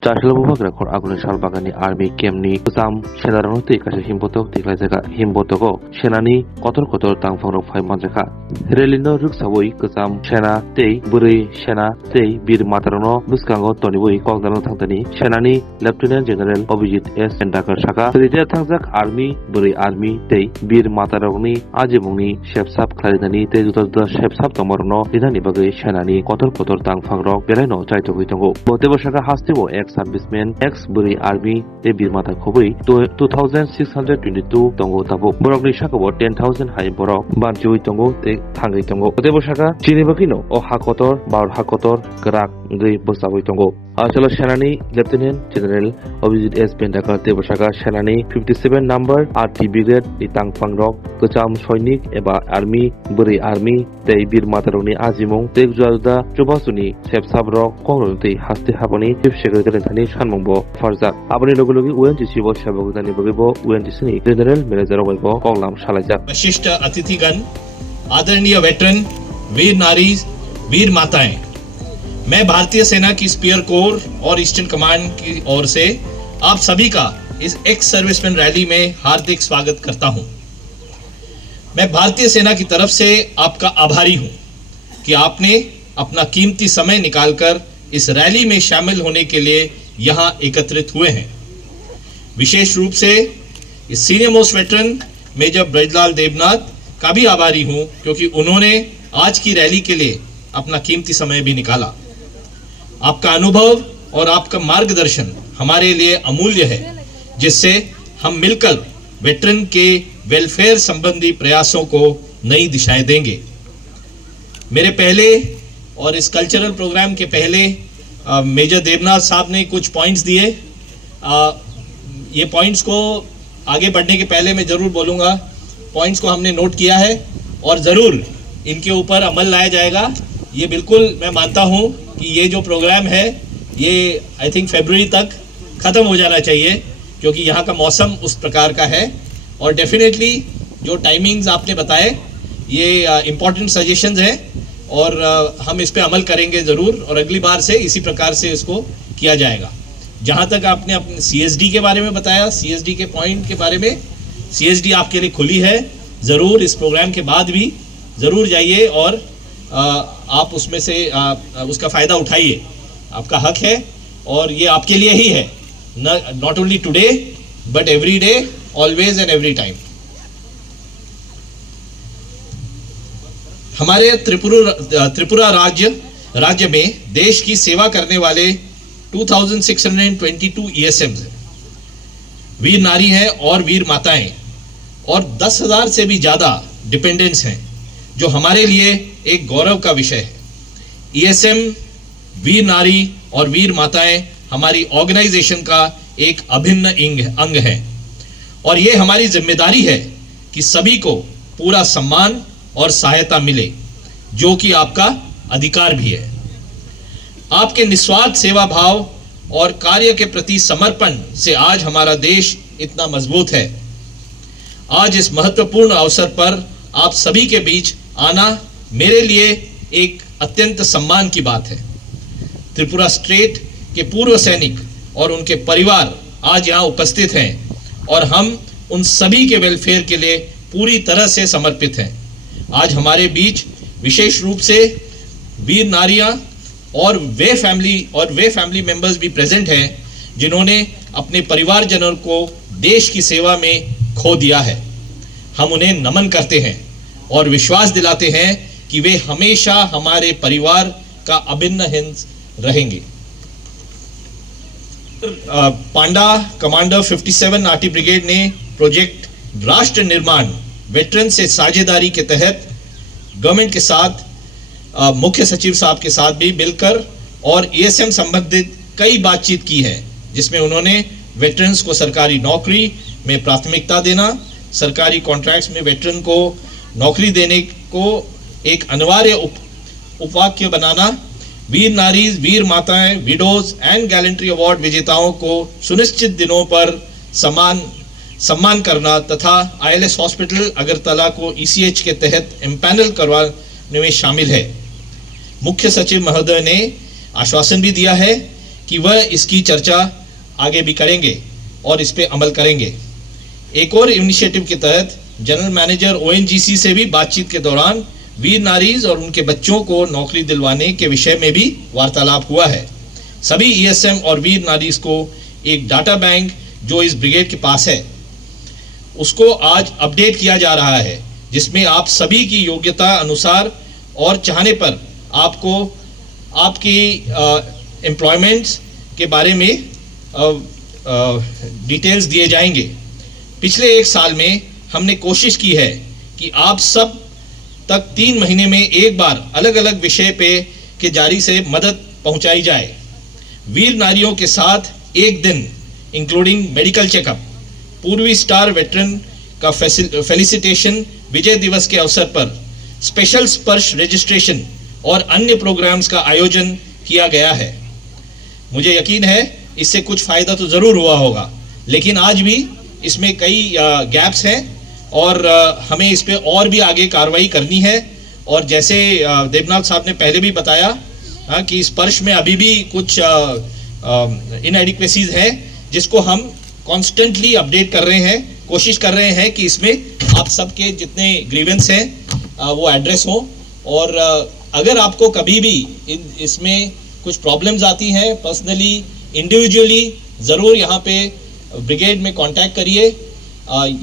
Charles Rekor Aguni Shalbagani Army Kemni Sam Shenarano Tikasha Himbotok Tiklajaga Himbotoko Shenani Kotor Tangfang 5 Manjaka Relino Ruksawoi Kusam Shena Te Buri Shena Te Bir Matarano Buskango Tonibui Kogdano Tangtani Shenani Lieutenant General Obijit S. Endakar Shaka Rita Tangzak Army Buri Army Te Bir Mataroni Ajimuni Shepsap Klaridani Te the Shepsap Tomorno Lidani Bagi Shenani Kotor Tangfang Rock Beleno Chaito Vitongo Botebo Shaka Hastivo Serviceman ex Buri Army te Birmata Khobui 2622 tongo tabo borokni sakabo 10,000 hai borok banjui tongo te thangai tongo debo saka chinibakino o hakotor baur hakotor krak ngei bosaboi tongo Achalo Shenani Lieutenant General Obijit S. Pendakar Debo Saka Shenani 57 number RT Brigade Litang Pangrok Kacham Soinik eba Army Buri Army te Birmata roni Ajimong te Jualda Chubasuni Sepsabrok Kongroti Hasti Haboni Chief Secretary Thani Shanmongbo Farzak Abani Logologi UNGC bo Shabogani Bogibo UNGC General Manager Bogibo Konglam Shalajak विशिष्ट अतिथिगण आदरणीय veteran वीर नारी वीर माताएं मैं भारतीय सेना की spear core और eastern command की ओर से आप सभी का इस एक्स सर्विसमैन रैली में हार्दिक स्वागत करता हूं। मैं भारतीय सेना की तरफ से आपका आभारी हूं कि आपने अपना कीमती समय निकालकर इस रैली में शामिल होने के लिए यहां एकत्रित हुए हैं। विशेष रूप से इस senior most veteran major Brajlal Devnath का भी आभारी हूं क्योंकि उन्होंने आज की रैली के लिए अपना कीमती समय भी निकाला। आपका अनुभव और आपका मार्गदर्शन हमारे लिए अमूल्य है जिससे हम मिलकर वेटरन के वेलफेयर संबंधी प्रयासों को नई दिशाएं देंगे। मेरे पहले और इस कल्चरल प्रोग्राम के पहले मेजर देवनाथ साहब ने कुछ पॉइंट्स दिए। ये पॉइंट्स को आगे बढ़ने के पहले मैं ज़रूर बोलूँगा, पॉइंट्स को हमने नोट किया है और ज़रूर इनके ऊपर अमल लाया जाएगा। ये बिल्कुल मैं मानता हूँ कि ये जो प्रोग्राम है ये आई थिंक फरवरी तक ख़त्म हो जाना चाहिए क्योंकि यहाँ का मौसम उस प्रकार का है और डेफिनेटली जो टाइमिंग्स आपने बताए ये इम्पॉर्टेंट सजेशंस हैं और हम इस पे अमल करेंगे ज़रूर और अगली बार से इसी प्रकार से इसको किया जाएगा। जहाँ तक आपने अपने CSD के बारे में बताया, CSD के पॉइंट के बारे में, CSD आपके लिए खुली है, ज़रूर इस प्रोग्राम के बाद भी ज़रूर जाइए और आप उसमें से उसका फ़ायदा उठाइए। आपका हक है और ये आपके लिए ही है, not only today but every day, always and every time. हमारे त्रिपुरा राज्य में देश की सेवा करने वाले 2622 ESMs हैं, वीर नारी हैं और वीर माताएं और 10,000 से भी ज़्यादा डिपेंडेंट्स हैं जो हमारे लिए एक गौरव का विषय है। ESM, वीर नारी और वीर माताएं हमारी ऑर्गेनाइजेशन का एक अभिन्न अंग है और ये हमारी जिम्मेदारी है कि सभी को पूरा सम्मान और सहायता मिले जो कि आपका अधिकार भी है। आपके निस्वार्थ सेवा भाव और कार्य के प्रति समर्पण से आज हमारा देश इतना मजबूत है। आज इस महत्वपूर्ण अवसर पर आप सभी के बीच आना मेरे लिए एक अत्यंत सम्मान की बात है। त्रिपुरा स्टेट के पूर्व सैनिक और उनके परिवार आज यहाँ उपस्थित हैं और हम उन सभी के वेलफेयर के लिए पूरी तरह से समर्पित हैं। आज हमारे बीच विशेष रूप से वीर नारियां और वे फैमिली मेंबर्स भी प्रेजेंट हैं जिन्होंने अपने परिवारजनों को देश की सेवा में खो दिया है। हम उन्हें नमन करते हैं और विश्वास दिलाते हैं कि वे हमेशा हमारे परिवार का अभिन्न हिस्सा रहेंगे। पांडा कमांडर 57 आरटी ब्रिगेड ने प्रोजेक्ट राष्ट्र निर्माण वेटरन से साझेदारी के तहत गवर्नमेंट के साथ मुख्य सचिव साहब के साथ भी मिलकर और ESM संबंधित कई बातचीत की है जिसमें उन्होंने वेटरन्स को सरकारी नौकरी में प्राथमिकता देना, सरकारी कॉन्ट्रैक्ट्स में वेटरन को नौकरी देने को एक अनिवार्य उपवाक्य बनाना, वीर नारी वीर माताएं विडोज एंड गैलेंट्री अवार्ड विजेताओं को सुनिश्चित दिनों पर सम्मान करना तथा ILS हॉस्पिटल अगरतला को ECH के तहत एम्पैनल करवाने में शामिल है। मुख्य सचिव महोदय ने आश्वासन भी दिया है कि वह इसकी चर्चा आगे भी करेंगे और इस पे अमल करेंगे। एक और इनिशिएटिव के तहत जनरल मैनेजर ओएनजीसी से भी बातचीत के दौरान वीर नारीज और उनके बच्चों को नौकरी दिलवाने के विषय में भी वार्तालाप हुआ है। सभी ईएसएम और वीर नारीज को एक डाटा बैंक जो इस ब्रिगेड के पास है उसको आज अपडेट किया जा रहा है, जिसमें आप सभी की योग्यता अनुसार और चाहने पर आपको आपकी एम्प्लॉयमेंट्स के बारे में डिटेल्स दिए जाएंगे। पिछले एक साल में हमने कोशिश की है कि आप सब तक 3 महीने में एक बार अलग अलग विषय पे के जारी से मदद पहुंचाई जाए। वीर नारियों के साथ एक दिन इंक्लूडिंग मेडिकल चेकअप, पूर्वी स्टार वेटरन का फेलिसिटेशन, विजय दिवस के अवसर पर स्पेशल स्पर्श रजिस्ट्रेशन और अन्य प्रोग्राम्स का आयोजन किया गया है। मुझे यकीन है इससे कुछ फायदा तो जरूर हुआ होगा, लेकिन आज भी इसमें कई गैप्स हैं और हमें इस पे और भी आगे कार्रवाई करनी है। और जैसे देवनाथ साहब ने पहले भी बताया कि स्पर्श में अभी भी कुछ इनएडिक्वेसीज हैं जिसको हम कॉन्स्टेंटली अपडेट कर रहे हैं, कोशिश कर रहे हैं कि इसमें आप सबके जितने ग्रीवेंस हैं वो एड्रेस हो। और अगर आपको कभी भी इसमें कुछ प्रॉब्लम्स आती हैं पर्सनली, इंडिविजुअली, ज़रूर यहाँ पे ब्रिगेड में कांटेक्ट करिए।